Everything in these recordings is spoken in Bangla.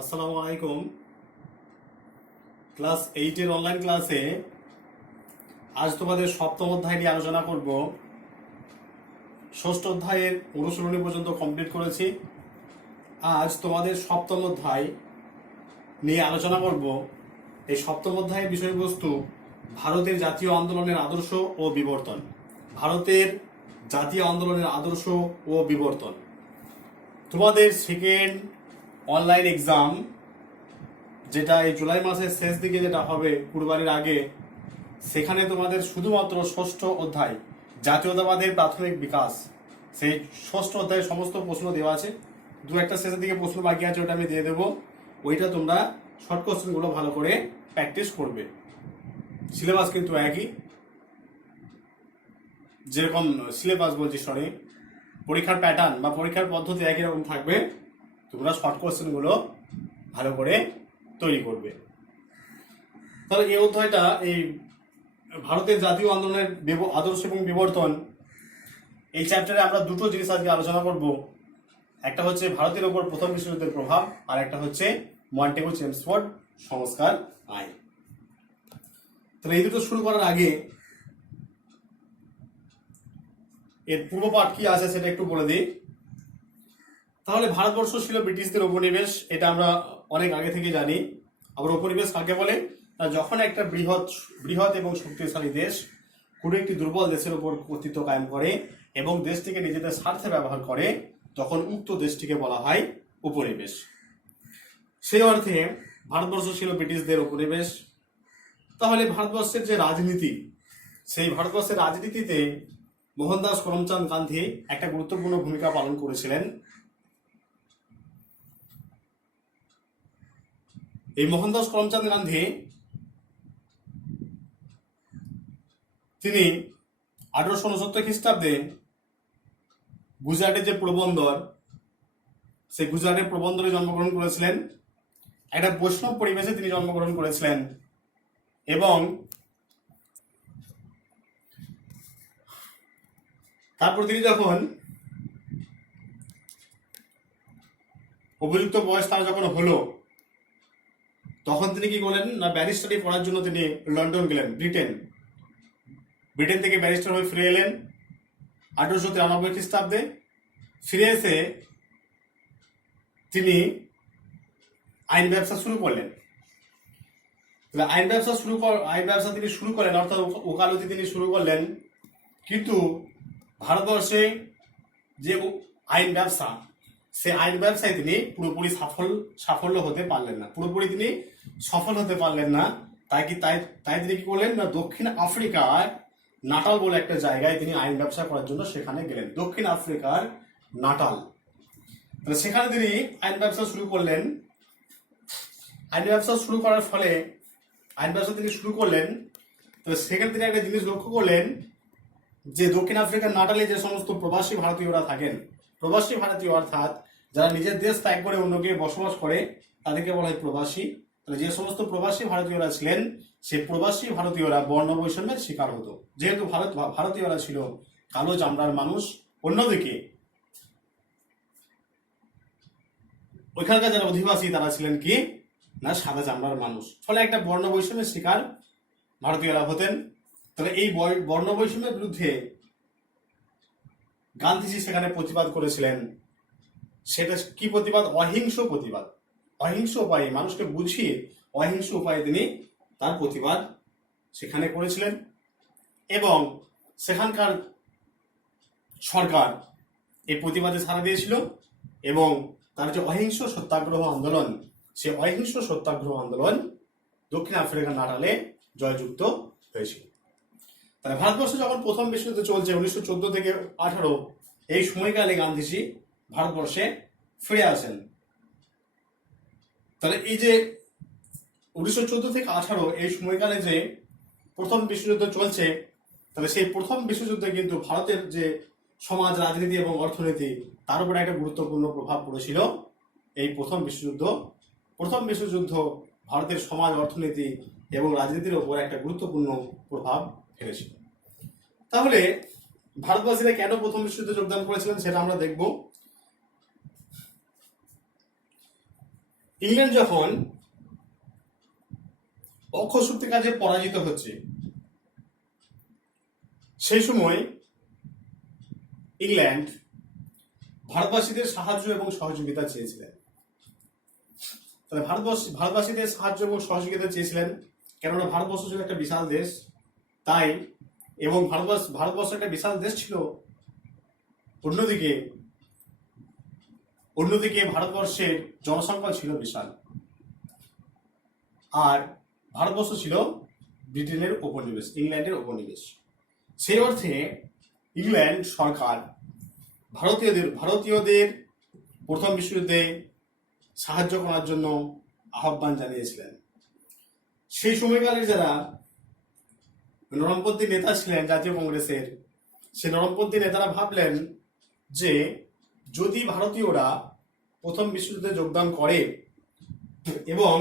আসসালামু আলাইকুম। ক্লাস 8 অনলাইন ক্লাসে আজ তোমাদের সপ্তম অধ্যায় নিয়ে আলোচনা করব। ষষ্ঠ অধ্যায়ের অনুশীলনী পর্যন্ত কমপ্লিট করেছি। আজ তোমাদের সপ্তম অধ্যায় নিয়ে আলোচনা করব। এই সপ্তম অধ্যায়ের বিষয়বস্তু ভারতের জাতীয় আন্দোলনের আদর্শ ও বিবর্তন। ভারতের জাতীয় আন্দোলনের আদর্শ ও বিবর্তন। তোমাদের সেকেন্ড অনলাইন এক্সাম, যেটা এই জুলাই মাসের শেষ দিকে যেটা হবে কুরবানির আগে, সেখানে তোমাদের শুধুমাত্র ষষ্ঠ অধ্যায় জাতীয়তাবাদের প্রাথমিক বিকাশ, সেই ষষ্ঠ অধ্যায়ের সমস্ত প্রশ্ন দেওয়া আছে। দু একটা শেষের দিকে প্রশ্ন বাকি আছে, ওটা আমি দিয়ে দেবো। ওইটা তোমরা শর্ট কোশ্চেনগুলো ভালো করে প্র্যাকটিস করবে। সিলেবাস কিন্তু একই, যেরকম সিলেবাস বলছি সরি, পরীক্ষার প্যাটার্ন বা পরীক্ষার পদ্ধতি একই রকম থাকবে। তোমরা শর্ট কোশ্চেনগুলো ভালো করে তৈরি করবে। তাহলে এই অধ্যায়টা, এই ভারতের জাতীয় আন্দোলনের আদর্শ এবং বিবর্তন, এই চ্যাপ্টারে আমরা দুটো জিনিস আজকে আলোচনা করব। একটা হচ্ছে ভারতের ওপর প্রথম বিশ্বযুদ্ধের প্রভাব, আর একটা হচ্ছে মন্টেগু চেমসফোর্ড সংস্কার আইন। তাহলে এই দুটো শুরু করার আগে এর পূর্ব পাঠ কি আছে সেটা একটু বলে দিই। তাহলে ভারতবর্ষ ছিল ব্রিটিশদের উপনিবেশ, এটা আমরা অনেক আগে থেকে জানি। আবার উপনিবেশ কাকে বলে? যখন একটা বৃহৎ এবং শক্তিশালী দেশ কোনো একটি দুর্বল দেশের উপর কর্তৃত্ব কায়েম করে এবং দেশটিকে নিজেদের স্বার্থে ব্যবহার করে, তখন উক্ত দেশটিকে বলা হয় উপনিবেশ। সেই অর্থে ভারতবর্ষ ছিল ব্রিটিশদের উপনিবেশ। তাহলে ভারতবর্ষের যে রাজনীতি, সেই ভারতবর্ষের রাজনীতিতে মোহনদাস করমচাঁদ গান্ধী একটা গুরুত্বপূর্ণ ভূমিকা পালন করেছিলেন। এই মোহনদাস করমচাঁদ গান্ধী তিনি 1869 খ্রিস্টাব্দে গুজরাটের যে পোরবন্দর, সেই গুজরাটের পোরবন্দরে জন্মগ্রহণ করেছিলেন। একটা বৈষ্ণব পরিবেশে তিনি জন্মগ্রহণ করেছিলেন এবং তারপর তিনি যখন উপযুক্ত বয়স তার যখন হলো, তখন তিনি কি করলেন না, ব্যারিস্টারি পড়ার জন্য তিনি লন্ডন গেলেন, ব্রিটেন থেকে ব্যারিস্টার হয়ে ফিরে এলেন 1893 খ্রিস্টাব্দে। ফিরে এসে তিনি আইন ব্যবসা শুরু করলেন। আইন ব্যবসা তিনি শুরু করলেন, অর্থাৎ ওকালতি তিনি শুরু করলেন। কিন্তু ভারতবর্ষে যে আইন ব্যবসা, সে আইন ব্যবসায় তিনি পুরোপুরি সাফল্য হতে পারলেন না, পুরোপুরি তিনি সফল হতে পারলেন না। তাই তিনি কি করলেন না, দক্ষিণ আফ্রিকার নাটাল বলে একটা জায়গায় তিনি আইন ব্যবসা করার জন্য সেখানে গেলেন। দক্ষিণ আফ্রিকার নাটাল, সেখানে তিনি আইন ব্যবসা শুরু করলেন। আইন ব্যবসা শুরু করার ফলে আইন ব্যবসা তিনি শুরু করলেন, তো সেখানে তিনি একটা জিনিস লক্ষ্য করলেন যে দক্ষিণ আফ্রিকার নাটালে যে সমস্ত প্রবাসী ভারতীয়রা থাকেন, প্রবাসী ভারতীয় অর্থাৎ যারা নিজের দেশ ত্যাগ করে অন্য গিয়ে বসবাস করে, তাদেরকে বলা হয় প্রবাসী। তাহলে যে সমস্ত প্রবাসী ভারতীয়রা ছিলেন, সেই প্রবাসী ভারতীয়রা বর্ণ বৈষম্যের শিকার হতো। যেহেতু ভারতীয়রা ছিল কালো চামড়ার মানুষ, অন্যদিকে ওইখানকার যারা অধিবাসী তারা ছিলেন কি না, সাদা চামড়ার মানুষ। ফলে একটা বর্ণ বৈষম্যের শিকার ভারতীয়রা হতেন। তাহলে এই বর্ণ বৈষম্যের বিরুদ্ধে গান্ধীজি সেখানে প্রতিবাদ করেছিলেন। সেটা কি প্রতিবাদ? অহিংস উপায়ে, মানুষকে বুঝিয়ে অহিংস উপায়ে তিনি তার প্রতিবাদ সেখানে করেছিলেন। এবং সেখানকার সরকার এই প্রতিবাদে সাড়া দিয়েছিল এবং তার যে অহিংস সত্যাগ্রহ আন্দোলন, সে অহিংস সত্যাগ্রহ আন্দোলন দক্ষিণ আফ্রিকার নাটালে জয়যুক্ত হয়েছিল। তাহলে ভারতবর্ষে যখন প্রথম বিশ্বযুদ্ধ চলছে 1914 থেকে 18, এই সময়কালে গান্ধীজি ভারতবর্ষে ফিরে আসেন। তাহলে এই যে 1914 থেকে 18 এই সময়কালে যে প্রথম বিশ্বযুদ্ধ চলছে, তাহলে সেই প্রথম বিশ্বযুদ্ধে কিন্তু ভারতের যে সমাজ, রাজনীতি এবং অর্থনীতি, তার উপরে একটা গুরুত্বপূর্ণ প্রভাব পড়েছিল এই প্রথম বিশ্বযুদ্ধ ভারতের সমাজ, অর্থনীতি এবং রাজনীতির উপর একটা গুরুত্বপূর্ণ প্রভাব ফেলেছিল। তাহলে ভারতবাসীরা কেন প্রথম বিশ্বযুদ্ধে যোগদান করেছিলেন সেটা আমরা দেখব। ইংল্যান্ড যখন অক্ষশক্তির কাজে পরাজিত হচ্ছে, সেই সময় ইংল্যান্ড ভারতবাসীদের সাহায্য এবং সহযোগিতা চেয়েছিলেন। তাহলে ভারতবাসীদের সাহায্য এবং সহযোগিতা চেয়েছিলেন, কেননা ভারতবর্ষ ছিল একটা বিশাল দেশ, তাই, এবং ভারতবর্ষ একটা বিশাল দেশ ছিল। অন্যদিকে ভারতবর্ষের জনসংখ্যা ছিল বিশাল, আর ভারতবর্ষ ছিল ব্রিটেনের উপনিবেশ, ইংল্যান্ডের উপনিবেশ। সেই অর্থে ইংল্যান্ড সরকার ভারতীয়দের প্রথম বিশ্বযুদ্ধে সাহায্য করার জন্য আহ্বান জানিয়েছিলেন। সেই সময়কালের যারা নরমপন্থী নেতা ছিলেন জাতীয় কংগ্রেসের, সেই নরমপন্থী নেতারা ভাবলেন যে যদি ভারতীয়রা প্রথম বিশ্বযুদ্ধে যোগদান করে এবং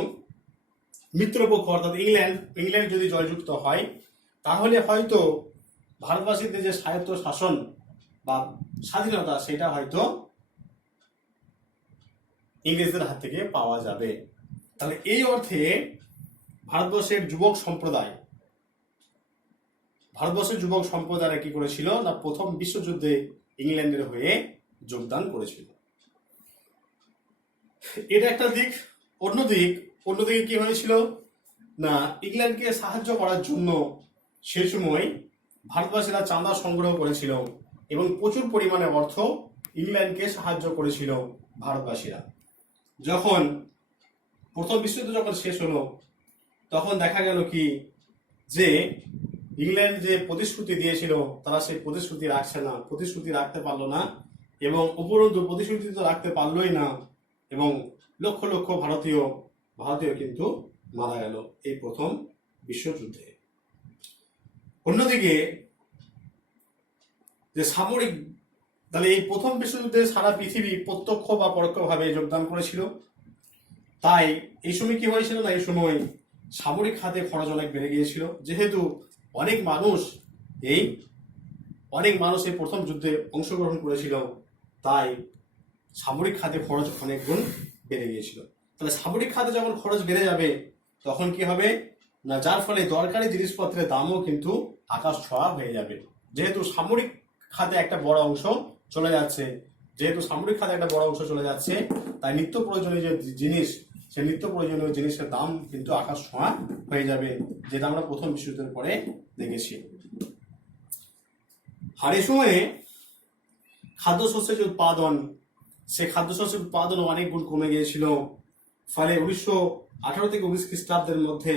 মিত্রপক্ষ অর্থাৎ ইংল্যান্ড যদি জয়যুক্ত হয়, তাহলে হয়তো ভারতবাসীদের যে স্বায়ত্ত শাসন বা স্বাধীনতা সেটা হয়তো ইংরেজদের হাত থেকে পাওয়া যাবে। তাহলে এই অর্থে ভারতবর্ষের যুবক সম্প্রদায় কি করেছিল না, প্রথম বিশ্বযুদ্ধে ইংল্যান্ডের হয়ে যোগদান করেছিল। এটা একটা দিক। অন্যদিকে কি হয়েছিল না, ইংল্যান্ডকে সাহায্য করার জন্য সেই সময় ভারতবাসীরা চাঁদা সংগ্রহ করেছিল এবং প্রচুর পরিমাণে অর্থ ইংল্যান্ডকে সাহায্য করেছিল ভারতবাসীরা। যখন প্রথম বিশ্বযুদ্ধ যখন শেষ হলো, তখন দেখা গেল কি যে ইংল্যান্ড যে প্রতিশ্রুতি দিয়েছিল তারা সেই প্রতিশ্রুতি রাখতে পারলো না, এবং উপরন্তু প্রতিশ্রুতি তো রাখতে পারলোই না, এবং লক্ষ লক্ষ ভারতীয় কিন্তু মারা গেল এই প্রথম বিশ্বযুদ্ধে। অন্যদিকে যে সামরিক, তাহলে এই প্রথম বিশ্বযুদ্ধে সারা পৃথিবী প্রত্যক্ষ বা পরোক্ষভাবে যোগদান করেছিল। তাই এই সময় কি হয়েছিল না, এই সময় সামরিক খাতে খরচ অনেক বেড়ে গিয়েছিল, যেহেতু অনেক মানুষ এই প্রথম যুদ্ধে অংশগ্রহণ করেছিল, তাই সামরিক খাতে খরচ অনেক গুণ বেড়ে গিয়েছিল। তাহলে সামরিক খাতে যখন খরচ বেড়ে যাবে, তখন কি হবে না, যার ফলে দরকারি জিনিসপত্রের দামও কিন্তু আকাশ ছোঁয়া হয়ে যাবে। যেহেতু সামরিক খাতে একটা বড় অংশ চলে যাচ্ছে, তাই নিত্য প্রয়োজনীয় যে জিনিস, সেই নিত্য প্রয়োজনীয় জিনিসের দাম কিন্তু আকাশ ছোঁয়া হয়ে যাবে, যেটা আমরা প্রথম বিশ্বযুদ্ধের পরে দেখেছি। আর এই সময়ে খাদ্যশস্যের যে উৎপাদন, সে খাদ্যশস্যের উৎপাদন অনেক গুণ কমে গিয়েছিল। ফলে 1918 থেকে 19 খ্রিস্টাব্দের মধ্যে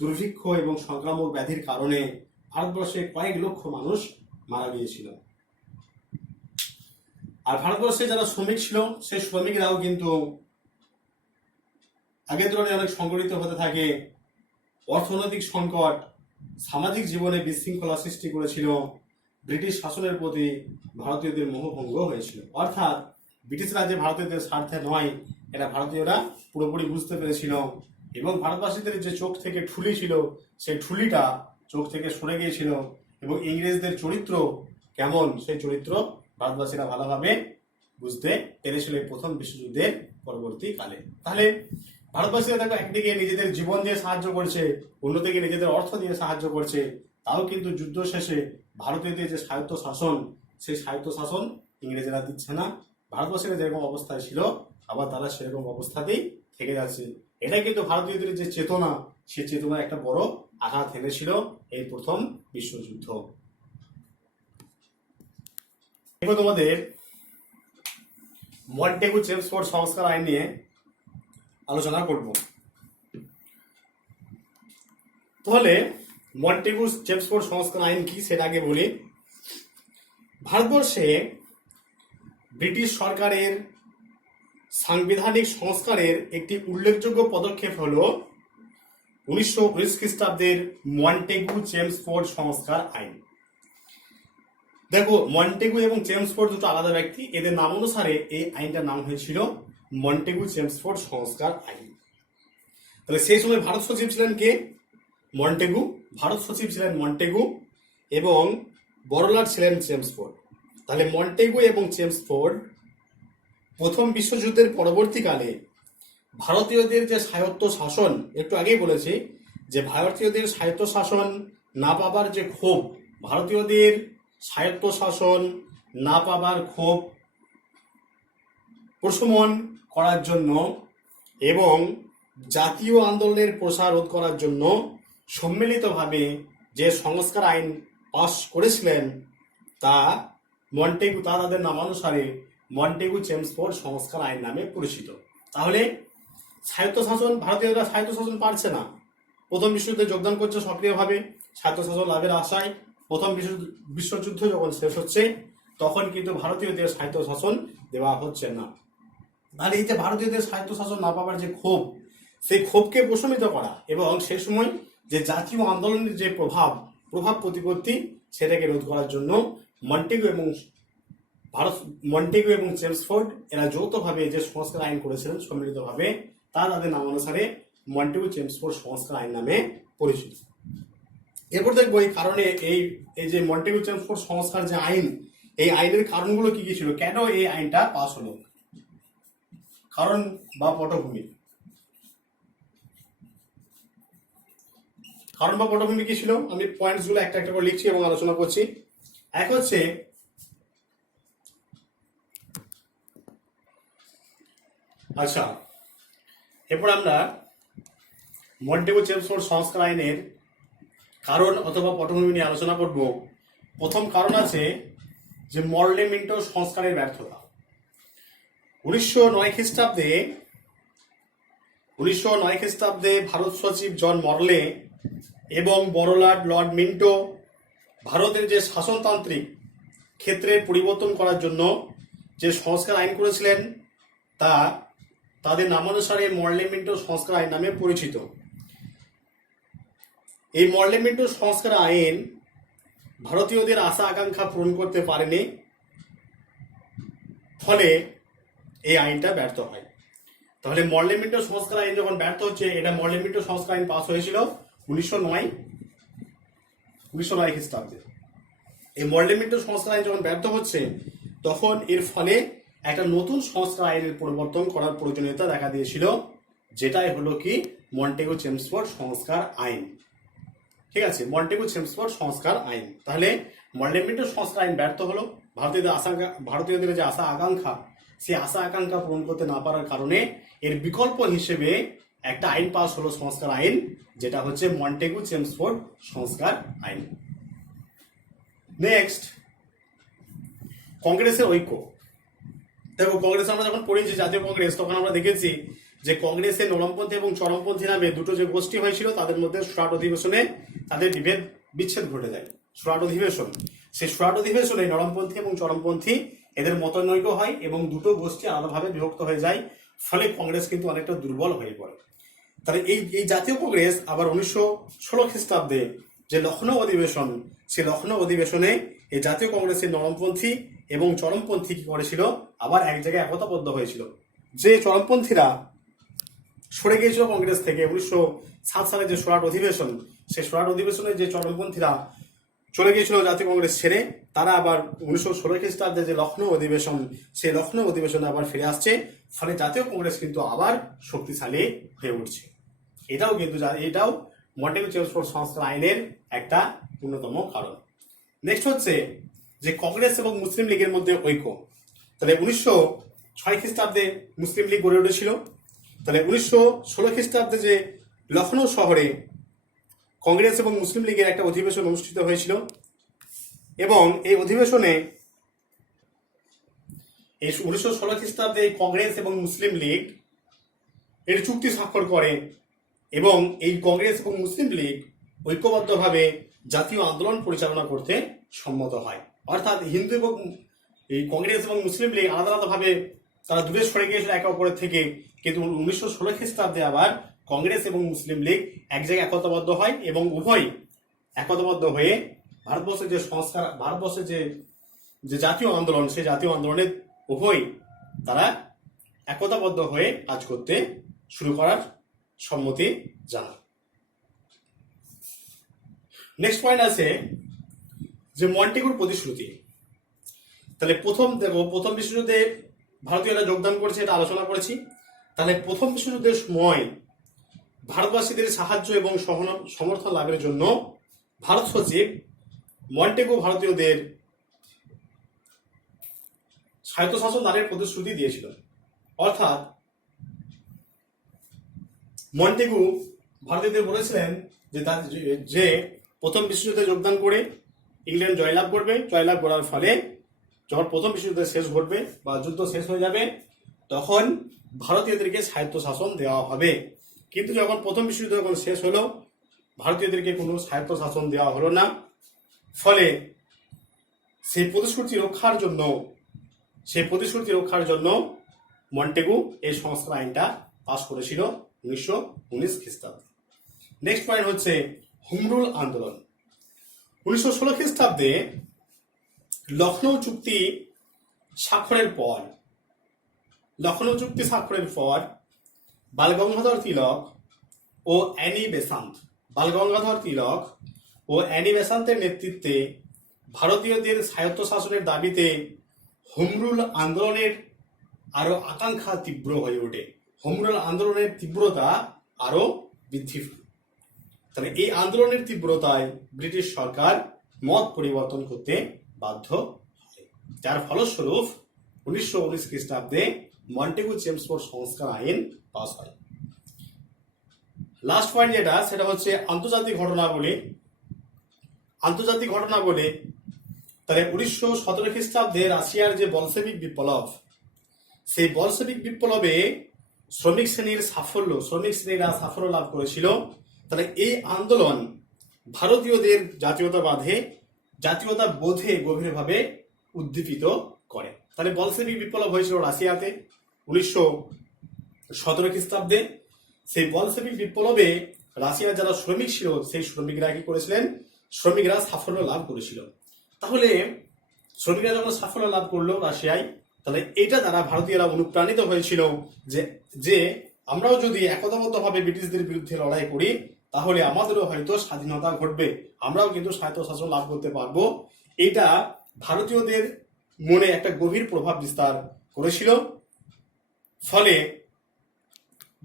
দুর্ভিক্ষ এবং সংক্রামক ব্যাধির কারণে ভারতবর্ষে কয়েক লক্ষ মানুষ মারা গিয়েছিল। আর ভারতবর্ষে যারা শ্রমিক ছিল, সেই শ্রমিকরাও কিন্তু আগের তুলনায় অনেক সংগঠিত হতে থাকে। অর্থনৈতিক সংকট সামাজিক জীবনে বিশৃঙ্খলা সৃষ্টি করেছিল। ব্রিটিশ শাসনের প্রতি ভারতীয়দের মোহভঙ্গ হয়েছিল। অর্থাৎ ব্রিটিশরা যে ভারতীয়দের স্বার্থে নয়, এটা ভারতীয়রা পুরোপুরি বুঝতে পেরেছিল, এবং ভারতবাসীদের যে চোখ থেকে ঠুলি ছিল, সেই ঠুলিটা চোখ থেকে সরে গিয়েছিল, এবং ইংরেজদের চরিত্র কেমন, সেই চরিত্র ভারতবাসীরা ভালোভাবে বুঝতে পেরেছিল এই প্রথম বিশ্বযুদ্ধের পরবর্তীকালে। তাহলে ভারতবাসীরা দেখো, একদিকে নিজেদের জীবন দিয়ে সাহায্য করছে, অন্যদিকে নিজেদের অর্থ দিয়ে সাহায্য করছে, তাও কিন্তু যুদ্ধ শেষে ভারতীয়দের যে স্বায়ত্ত শাসন, সেই স্বায়ত্ত শাসন ইংরেজরা দিচ্ছে না। ভারতবর্ষের যেরকম অবস্থায় ছিল, আবার তারা সেরকম অবস্থাতেই থেকে যাচ্ছে। এটাই কিন্তু ভারতীয়দের যে চেতনা, সেই চেতনা একটা বড় আঘাত এনেছিল এই প্রথম বিশ্বযুদ্ধ। এবার তোমাদের মন্টেগু চেমসফোর্ড সংস্কার আইন নিয়ে আলোচনা করব। তাহলে মন্টেগু চেমসফোর্ড সংস্কার আইন কি সেটা আগে বলি। ভারতবর্ষে ব্রিটিশ সরকারের সাংবিধানিক সংস্কারের একটি উল্লেখযোগ্য পদক্ষেপ হল 1919 খ্রিস্টাব্দের মন্টেগু চেমসফোর্ড সংস্কার আইন। দেখো, মন্টেগু এবং চেমসফোর্ড দুটো আলাদা ব্যক্তি, এদের নাম অনুসারে এই আইনটার নাম হয়েছিল মন্টেগু চেমসফোর্ড সংস্কার আইন। তাহলে সেই সময় ভারত সচিব ছিলেন কে? মন্টেগু। এবং বড়লাট ছিলেন চেমসফোর্ড। তাহলে মন্টেগু এবং চেমসফোর্ড প্রথম বিশ্বযুদ্ধের পরবর্তীকালে ভারতীয়দের যে স্বায়ত্ত শাসন, একটু আগেই বলেছি যে ভারতীয়দের স্বায়ত্ত শাসন না পাবার যে ক্ষোভ, ভারতীয়দের স্বায়ত্ত শাসন না পাবার ক্ষোভ প্রশমন করার জন্য এবং জাতীয় আন্দোলনের প্রসার রোধ করার জন্য সম্মিলিতভাবে যে সংস্কার আইন পাশ করেছিলেন তা তাদের নামানুসারে মন্টেগু চেমসফোর্ড সংস্কার আইন নামে পরিচিত। তাহলে স্বায়ত্তশাসন, ভারতীয়রা স্বায়ত্তশাসন পারছে না, প্রথম বিশ্বযুদ্ধে যোগদান করছে সক্রিয়ভাবে স্বায়ত্তশাসন লাভের আশায়। প্রথম বিশ্বযুদ্ধ যখন শেষ হচ্ছে তখন কিন্তু ভারতীয়দের স্বায়ত্তশাসন দেওয়া হচ্ছে না। তাহলে এই যে ভারতীয়দের স্বায়ত্তশাসন না পাওয়ার যে ক্ষোভ, সেই ক্ষোভকে প্রশমিত করা এবং সে সময় যে জাতীয় আন্দোলনের যে প্রভাব প্রতিপত্তি সেটাকে রোধ করার জন্য মন্টেগু এবং চেমসফোর্ড এরা যৌথভাবে যে সংস্কার আইন করেছিলেন সম্মিলিতভাবে, তা তাদের নামানুসারে মন্টেগু চেমসফোর্ড সংস্কার আইন নামে পরিচিত। এরপর দেখবো এই কারণে এই যে মন্টেগু চেমসফোর্ড সংস্কার যে আইন, এই আইনের কারণগুলো কি কি ছিল, কেন এই আইনটা পাস হলো, কারণ বা পটভূমি। কারণ বা পটভূমি কি ছিল, আমি পয়েন্টস গুলো একটা একটা করে লিখছি এবং আলোচনা করছি। এক হচ্ছে আচ্ছা, এরপর আমরা মন্টেগু চেমসফোর্ড সংস্কার আইনের কারণ অথবা পটভূমি নিয়ে আলোচনা করব। প্রথম কারণ আছে যে মরলে মিন্টো সংস্কারের ব্যর্থতা। 1909 খ্রিস্টাব্দে ভারত সচিব জন মরলে এবং বড়লাট লর্ড মিন্টো ভারতের যে শাসনতান্ত্রিক ক্ষেত্রের পরিবর্তন করার জন্য যে সংস্কার আইন করেছিলেন তা তাদের নামানুসারে মরলে মিন্টো সংস্কার আইন নামে পরিচিত। এই মরলে মিন্টো সংস্কার আইন ভারতীয়দের আশা আকাঙ্ক্ষা পূরণ করতে পারেনি, ফলে এই আইনটা ব্যর্থ হয়। তাহলে মরলে মিন্টো সংস্কার আইন যখন ব্যর্থ হচ্ছে, এটা মরলে মিন্টো সংস্কার আইন পাস হয়েছিল 1909 খ্রিস্টাব্দে। এই মরলে মিন্টো সংস্কার আইন যখন ব্যর্থ হচ্ছে তখন এর ফলে একটা নতুন সংস্কার আইনের পরিবর্তন করার প্রয়োজনীয়তা দেখা দিয়েছিল, যেটাই হলো কি মন্টেগু চেমসফোর্ড সংস্কার আইন। ঠিক আছে, মন্টেগু চেমসফোর্ড সংস্কার আইন। তাহলে মরলে মিন্টো সংস্কার আইন ব্যর্থ হলো, ভারতীয়দের যে আশা আকাঙ্ক্ষা, সেই আশা আকাঙ্ক্ষা পূরণ করতে না পারার কারণে এর বিকল্প হিসেবে একটা আইন পাস হলো, সংস্কার আইন, যেটা হচ্ছে মন্টেগু চেমসফোর্ড সংস্কার আইন। নেক্সট, কংগ্রেসের ঐক্য। দেখো, কংগ্রেস আমরা যখন পড়েছি জাতীয় কংগ্রেস, তখন আমরা দেখেছি যে কংগ্রেসের নরমপন্থী এবং চরমপন্থী নামে দুটো যে গোষ্ঠী হয়েছিল, তাদের মধ্যে সুরাট অধিবেশনে তাদের বিচ্ছেদ ঘটে যায়। সুরাট অধিবেশন, সেই সুরাট অধিবেশনে নরমপন্থী এবং চরমপন্থী এদের মতানৈক্য হয় এবং দুটো গোষ্ঠী আলাদাভাবে বিভক্ত হয়ে যায়, ফলে কংগ্রেস কিন্তু অনেকটা দুর্বল হয়ে পড়ে। তাহলে এই জাতীয় কংগ্রেস আবার 1916 খ্রিস্টাব্দে যে লখনৌ অধিবেশন, সেই লখনৌ অধিবেশনে এই জাতীয় কংগ্রেসের নরমপন্থী এবং চরমপন্থী কি করেছিল, আবার এক জায়গায় একতাবদ্ধ হয়েছিল। যে চরমপন্থীরা সরে গিয়েছিল কংগ্রেস থেকে 1907 সালে যে সুরাট অধিবেশন, সেই সুরাট অধিবেশনে যে চরমপন্থীরা চলে গিয়েছিল জাতীয় কংগ্রেস ছেড়ে, তারা আবার 1916 খ্রিস্টাব্দে যে লখনৌ অধিবেশন, সেই লখনৌ অধিবেশনে আবার ফিরে আসছে, ফলে জাতীয় কংগ্রেস কিন্তু আবার শক্তিশালী হয়ে উঠছে। এটাও মন্টেগু চেমসফোর্ড সংস্কার আইনের একটা অন্যতম কারণ। নেক্সট হচ্ছে যে কংগ্রেস এবং মুসলিম লীগের মধ্যে ঐক্য। তাহলে 1906 খ্রিস্টাব্দে মুসলিম লীগ গড়ে উঠেছিল। তাহলে 1916 খ্রিস্টাব্দে যে লখনৌ শহরে কংগ্রেস এবং মুসলিম লীগের একটা অধিবেশন অনুষ্ঠিত হয়েছিল এবং এই অধিবেশনে 1916 খ্রিস্টাব্দে কংগ্রেস এবং মুসলিম লীগ এর চুক্তি স্বাক্ষর করে এবং এই কংগ্রেস এবং মুসলিম লীগ ঐক্যবদ্ধভাবে জাতীয় আন্দোলন পরিচালনা করতে সম্মত হয়। অর্থাৎ হিন্দু এবং এই কংগ্রেস এবং মুসলিম লীগ আলাদা আলাদাভাবে তারা দূরে সরে গিয়েছিল একে অপরের থেকে, কিন্তু 1916 খ্রিস্টাব্দে আবার কংগ্রেস এবং মুসলিম লীগ এক জায়গায় একতাবদ্ধ হয় এবং উভয় একতাবদ্ধ হয়ে ভারতবর্ষের যে জাতীয় আন্দোলন, সেই জাতীয় আন্দোলনের উভয় তারা একতাবদ্ধ হয়ে কাজ করতে শুরু করার সম্মতি জানায়। নেক্সট পয়েন্ট আছে যে মন্টেগুর প্রতিশ্রুতি। তাহলে প্রথম বিশ্বযুদ্ধে ভারতীয়রা যোগদান করেছে, এটা আলোচনা করেছি। তাহলে প্রথম বিশ্বযুদ্ধের সময় ভারতবাসীদের সাহায্য এবং সমর্থন লাভের জন্য ভারত সচিব মন্টেগু ভারতীয়দের স্বায়ত্তশাসন দানের প্রতিশ্রুতি দিয়েছিল। অর্থাৎ মন্টেগু ভারতীয়দের বলেছিলেন যে প্রথম বিশ্বযুদ্ধে যোগদান করে ইংল্যান্ড জয়লাভ করবে, জয়লাভ করার ফলে যখন প্রথম বিশ্বযুদ্ধ শেষ ঘটবে বা যুদ্ধ শেষ হয়ে যাবে তখন ভারতীয়দেরকে স্বায়ত্তশাসন দেওয়া হবে। কিন্তু যখন প্রথম বিশ্বযুদ্ধ যখন শেষ হলো ভারতীয়দেরকে কোনো স্বায়ত্তশাসন দেওয়া হলো না, ফলে সেই প্রতিশ্রুতি রক্ষার জন্য মন্টেগু এই সংস্কার আইনটা পাশ করেছিল 1919 খ্রিস্টাব্দে। নেক্সট পয়েন্ট হচ্ছে হোমরুল আন্দোলন। 1916 খ্রিস্টাব্দে লখনৌ চুক্তি স্বাক্ষরের পর বালগঙ্গাধর তিলক ও অ্যানি বেসান্তের নেতৃত্বে ভারতীয়দের স্বায়ত্তশাসনের দাবিতে হোমরুল আন্দোলনের আরো আকাঙ্ক্ষা তীব্র হয়ে ওঠে। হোমরুল আন্দোলনের তীব্রতা আরো বৃদ্ধি পায়। তাহলে এই আন্দোলনের তীব্রতায় ব্রিটিশ সরকার মত পরিবর্তন করতে বাধ্য হয়, যার ফলস্বরূপ 1919 খ্রিস্টাব্দে মন্টেগু চেমসফোর্ড সংস্কার আইন পাস হয়। লাস্ট পয়েন্ট সেটা হচ্ছে আন্তর্জাতিক ঘটনাবলী। তাহলে 1917 খ্রিস্টাব্দে রাশিয়ার যে বলশেভিক বিপ্লব, সেই বলশেভিক বিপ্লবে শ্রমিকশ্রেণীরা সাফল্য লাভ করেছিল। তাহলে এই আন্দোলন ভারতীয়দের জাতীয়তা বোধে গভীরভাবে উদ্দীপিত করে। তাহলে বলশেভিক বিপ্লব হয়েছিল রাশিয়াতে 1917 খ্রিস্টাব্দে। সেই বলশেভিক বিপ্লবে রাশিয়ার যারা শ্রমিক ছিল সেই শ্রমিকরা কি করেছিলেন? শ্রমিকরা সাফল্য লাভ করেছিল। তাহলে শ্রমিকরা যখন সাফল্য লাভ করলো রাশিয়ায়, তাহলে এটা দ্বারা ভারতীয়রা অনুপ্রাণিত হয়েছিল যে আমরাও যদি একতাবদ্ধভাবে ব্রিটিশদের বিরুদ্ধে লড়াই করি তাহলে আমাদেরও হয়তো স্বাধীনতা ঘটবে, আমরাও কিন্তু স্বায়ত্তশাসন লাভ করতে পারবো। এটা ভারতীয়দের মনে একটা গভীর প্রভাব বিস্তার করেছিল। ফলে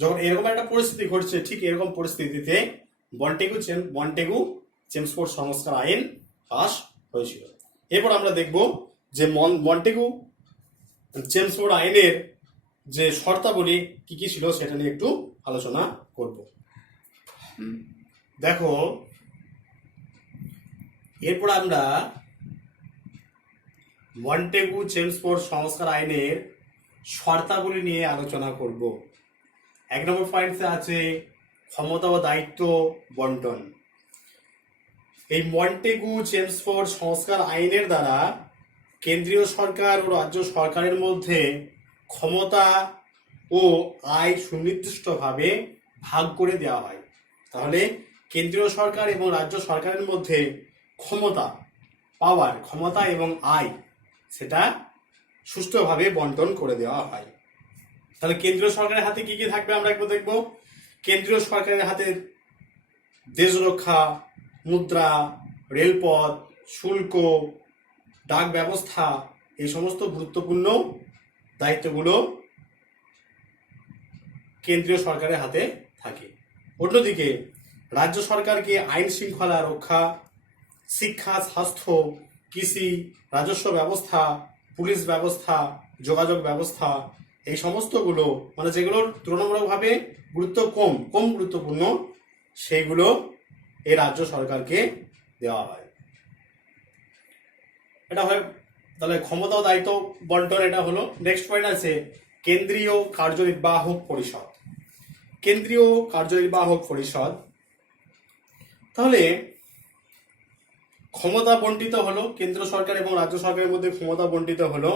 যখন এরকম একটা পরিস্থিতি ঘটছে, ঠিক এরকম পরিস্থিতিতে মন্টেগু চেমসফোর্ড সংস্কার আইন পাস হয়েছিল। এরপর আমরা দেখব যে মন্টেগু চেমসফোর্ড আইনের যে শর্তাবলী কি কি ছিল সেটা নিয়ে একটু আলোচনা করব। দেখো, এরপর আমরা মন্টেগু চেমসফোর্ড সংস্কার আইনের শর্তাবলী নিয়ে আলোচনা করব। 1 নম্বর পয়েন্টে আছে ক্ষমতা ও দায়িত্ব বন্টন। এই মন্টেগু চেমসফোর্ড সংস্কার আইনের দ্বারা কেন্দ্রীয় সরকার ও রাজ্য সরকারের মধ্যে ক্ষমতা ও আয় সুনির্দিষ্টভাবে ভাগ করে দেওয়া হয়। তাহলে কেন্দ্রীয় সরকার এবং রাজ্য সরকারের মধ্যে ক্ষমতা এবং আয় সেটা সুষ্ঠুভাবে বন্টন করে দেওয়া হয়। তাহলে কেন্দ্রীয় সরকারের হাতে কি কি থাকবে আমরা একবার দেখব। কেন্দ্রীয় সরকারের হাতে দেশ রক্ষা, মুদ্রা, রেলপথ, শুল্ক, ডাক ব্যবস্থা, এই সমস্ত গুরুত্বপূর্ণ দায়িত্বগুলো কেন্দ্রীয় সরকারের হাতে থাকে। অন্যদিকে রাজ্য সরকারকে আইন শৃঙ্খলা রক্ষা, শিক্ষা, স্বাস্থ্য, কৃষি, রাজস্ব ব্যবস্থা, পুলিশ ব্যবস্থা, যোগাযোগ ব্যবস্থা, এই সমস্তগুলো মানে যেগুলোর তুলনামূলকভাবে কম গুরুত্বপূর্ণ সেইগুলো এই রাজ্য সরকারকে দেওয়া হয়। এটা হয় তাহলে ক্ষমতা ও দায়িত্ব বন্টন, এটা হলো। নেক্সট পয়েন্ট আছে কেন্দ্রীয় কার্যনির্বাহক পরিষদ। তাহলে ক্ষমতা বন্টিত হলো, কেন্দ্র সরকার এবং রাজ্য সরকারের মধ্যে ক্ষমতা বন্টিত হলো।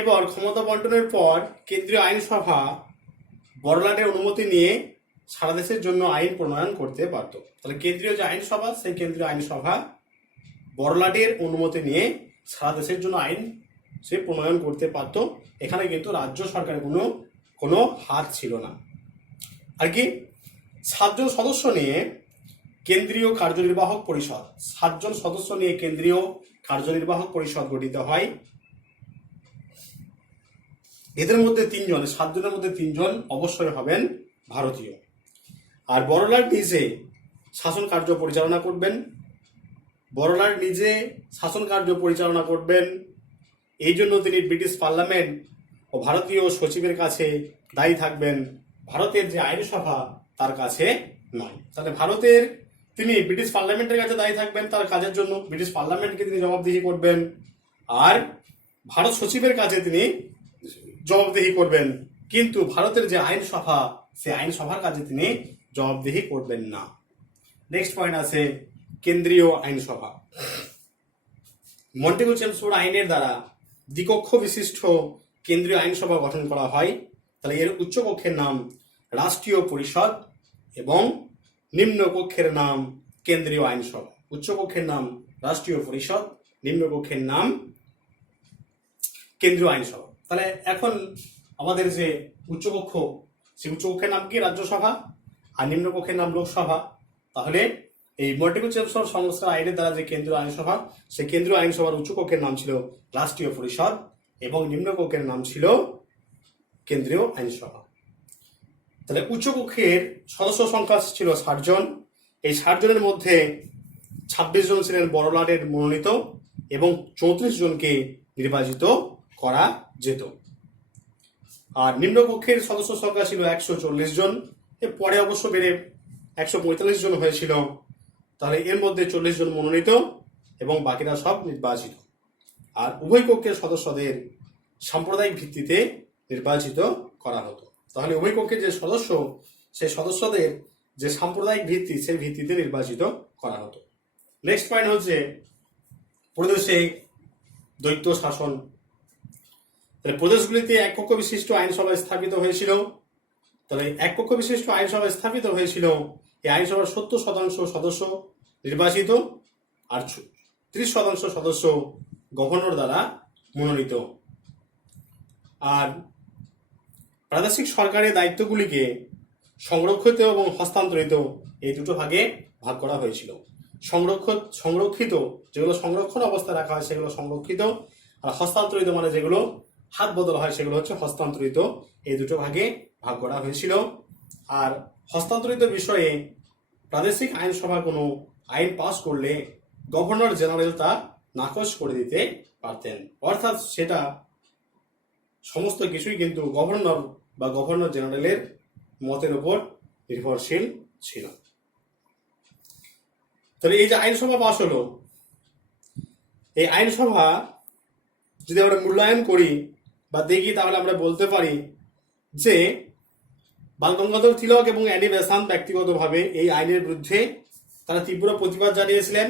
এবার ক্ষমতা বন্টনের পর কেন্দ্রীয় আইনসভা বড়লাটের অনুমতি নিয়ে সারা দেশের জন্য আইন প্রণয়ন করতে পারত। তাহলে কেন্দ্রীয় যে আইনসভা, সেই কেন্দ্রীয় আইনসভা বড়লাটের অনুমতি নিয়ে সারা দেশের জন্য আইন সে প্রণয়ন করতে পারত। এখানে কিন্তু রাজ্য সরকারের কোনো হাত ছিল না। আর কি 7 জন সদস্য নিয়ে কেন্দ্রীয় কার্যনির্বাহক পরিষদ, 7 জন সদস্য নিয়ে কেন্দ্রীয় কার্যনির্বাহক পরিষদ গঠিত হয়। এদের মধ্যে 3 জন, 7 জনের মধ্যে 3 জন অবশ্যই হবেন ভারতীয়। আর বড়লাট নিজে শাসন কার্য পরিচালনা করবেন। বড়লাট নিজে শাসন কার্য পরিচালনা করবেন, এই জন্য তিনি ব্রিটিশ পার্লামেন্ট ও ভারতীয় সচিবের কাছে দায়ী থাকবেন, ভারতের যে আইনসভা তার কাছে নয়। তাহলে ভারতের তিনি ব্রিটিশ পার্লামেন্টের কাছে দায়ী থাকবেন তার কাজের জন্য, ব্রিটিশ পার্লামেন্টকে তিনি জবাবদিহি করবেন, আর ভারত সচিবের কাছে তিনি জবাবদিহি করবেন, কিন্তু ভারতের যে আইনসভা সেই আইনসভার কাছে তিনি জবাবদিহি করবেন না। নেক্সট পয়েন্ট আছে কেন্দ্রীয় আইনসভা। মন্টেগু চেমসফোর্ড আইনের দ্বারা দ্বিকক্ষ বিশিষ্ট কেন্দ্রীয় আইনসভা গঠন করা হয়। তাহলে এর উচ্চকক্ষের নাম রাষ্ট্রীয় পরিষদ এবং নিম্ন কক্ষের নাম কেন্দ্রীয় আইনসভা। উচ্চকক্ষের নাম রাষ্ট্রীয় পরিষদ, নিম্নকক্ষের নাম কেন্দ্রীয় আইনসভা। তাহলে এখন আমাদের যে উচ্চকক্ষ, সেই উচ্চকক্ষের নাম কি? রাজ্যসভা, আর নিম্নকক্ষের নাম লোকসভা। তাহলে এই মন্টেগু চেমসফোর্ড সংস্কার আইনের দ্বারা যে কেন্দ্রীয় আইনসভা, সেই কেন্দ্রীয় আইনসভার উচ্চকক্ষের নাম ছিল রাষ্ট্রীয় পরিষদ এবং নিম্নকক্ষের নাম ছিল কেন্দ্রীয় আইনসভা। তাহলে উচ্চকক্ষের সদস্য সংখ্যা ছিল 60 জন। এই 60 জনের মধ্যে 26 জন ছিলেন বড়লাটের মনোনীত এবং 34 জনকে নির্বাচিত করা যেত। আর নিম্নকক্ষের সদস্য সংখ্যা ছিল 140 জন, এর পরে অবশ্য বেড়ে 145 জন হয়েছিল। তাহলে এর মধ্যে 40 জন মনোনীত এবং বাকিরা সব নির্বাচিত। আর উভয় কক্ষের সদস্যদের সাম্প্রদায়িক ভিত্তিতে নির্বাচিত করা হতো। তাহলে উভয় কক্ষের যে সদস্য, সেই সদস্যদের যে সাম্প্রদায়িক ভিত্তি, সেই ভিত্তিতে নির্বাচিত করা হতো। নেক্সট পয়েন্ট হচ্ছে প্রদেশে দ্বৈত শাসন। তাহলে প্রদেশগুলিতে এক কক্ষ বিশিষ্ট আইনসভা স্থাপিত হয়েছিল। তাহলে এক কক্ষ বিশিষ্ট আইনসভা স্থাপিত হয়েছিল। এই আইনসভার 70% সদস্য নির্বাচিত আর 30% সদস্য গভর্নর দ্বারা মনোনীত। আর প্রাদেশিক সরকারের দায়িত্বগুলিকে সংরক্ষিত এবং হস্তান্তরিত এই দুটো ভাগে ভাগ করা হয়েছিল। সংরক্ষিত যেগুলো সংরক্ষণ অবস্থায় রাখা হয় সেগুলো সংরক্ষিত, আর হস্তান্তরিত মানে যেগুলো হাত বদল হয় সেগুলো হচ্ছে হস্তান্তরিত। এই দুটো ভাগে ভাগ করা হয়েছিল। আর হস্তান্তরিত বিষয়ে প্রাদেশিক আইনসভা কোনো আইন পাস করলে গভর্নর জেনারেল তা নাকচ করে দিতে পারতেন, অর্থাৎ সেটা সমস্ত কিছুই কিন্তু গভর্নর বা গভর্নর জেনারেলের মতের উপর নির্ভরশীল ছিল। তাহলে এই যে আইনসভা পাস হলো, এই আইনসভা যদি আমরা মূল্যায়ন করি বা দেখি, তাহলে আমরা বলতে পারি যে বালগঙ্গাধর তিলক এবং অ্যানি বেসান্ত ব্যক্তিগতভাবে এই আইনের বিরুদ্ধে তারা তীব্র প্রতিবাদ জানিয়েছিলেন।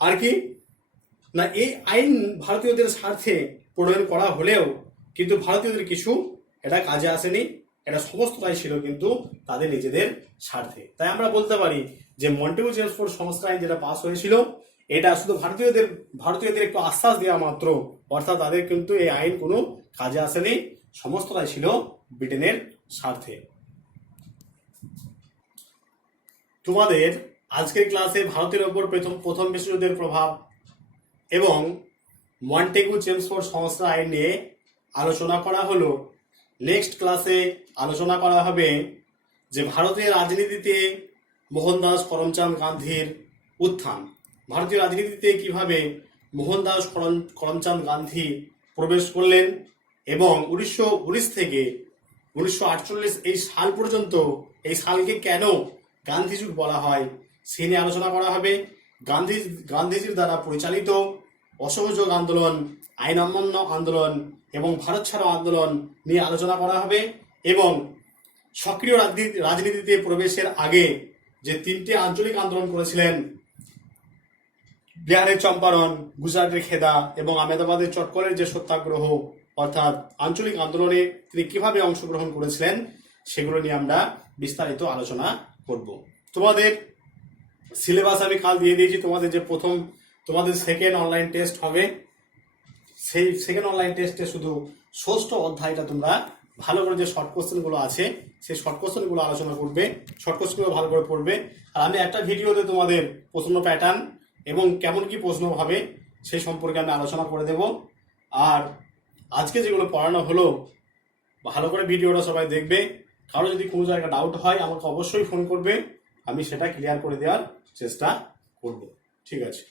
আর কি না, এই আইন ভারতীয়দের স্বার্থে প্রণয়ন করা হলেও কিন্তু ভারতীয়দের কিছু এটা কাজে আসেনি, এটা সমস্তটাই ছিল কিন্তু তাদের নিজেদের স্বার্থে। তাই আমরা বলতে পারি যে মন্টেগু চেমসফোর্ড সংস্কার আইন যেটা পাস হয়েছিল, এটা শুধু ভারতীয়দের একটু আশ্বাস দেওয়া মাত্র, অর্থাৎ তাদের কিন্তু এই আইন কোনো কাজে আসেনি, সমস্তটাই ছিল ব্রিটেনের স্বার্থে। তোমাদের আজকের ক্লাসে ভারতের ওপর প্রথম বিশ্বযুদ্ধের প্রভাব এবং মন্টেগু চেমসফোর্ড সংস্কার আইন নিয়ে আলোচনা করা হলো। নেক্সট ক্লাসে আলোচনা করা হবে যে ভারতের রাজনীতিতে মোহনদাস করমচাঁদ গান্ধীর উত্থান, ভারতীয় রাজনীতিতে কিভাবে মোহনদাস করমচাঁদ গান্ধী প্রবেশ করলেন এবং 1919 থেকে 1948 এই সাল পর্যন্ত, এই সালকে কেন গান্ধী যুগ বলা হয় সে নিয়ে আলোচনা করা হবে। গান্ধীজির দ্বারা পরিচালিত অসহযোগ আন্দোলন, আইন অমান্য আন্দোলন এবং ভারত ছাড়ো আন্দোলন নিয়ে আলোচনা করা হবে এবং সক্রিয় রাজনীতিতে প্রবেশের আগে যে 3টে আঞ্চলিক আন্দোলন করেছিলেন, বিহারের চম্পারণ, গুজরাটের খেদা এবং আহমেদাবাদের চটকলের যে সত্যাগ্রহ, অর্থাৎ আঞ্চলিক আন্দোলনে তিনি কিভাবে অংশগ্রহণ করেছিলেন, সেগুলো নিয়ে আমরা বিস্তারিত আলোচনা করব। তোমাদের সিলেবাস আমি কাল দিয়ে দিয়েছি। তোমাদের সেকেন্ড অনলাইন টেস্ট হবে, সেই সেকেন্ড অনলাইন টেস্টে শুধু 6ষ্ঠ অধ্যায়টা তোমরা ভালো করে যে শর্ট কোশ্চেনগুলো আছে সেই শর্ট কোশ্চেনগুলো আলোচনা করবে, শর্ট কোশ্চেনগুলো ভালো করে পড়বে। আর আমি একটা ভিডিওতে তোমাদের প্রশ্ন প্যাটার্ন এবং কেমন কি প্রশ্ন হবে সেই সম্পর্কে আমি আলোচনা করে দেব। আর আজকে যেগুলো পড়ানো হলো ভালো করে ভিডিওটা সবাই দেখবে। কারো যদি কোনো জায়গায় ডাউট হয় আমাকে অবশ্যই ফোন করবে, আমি সেটা ক্লিয়ার করে দেওয়ার চেষ্টা করব। ঠিক আছে।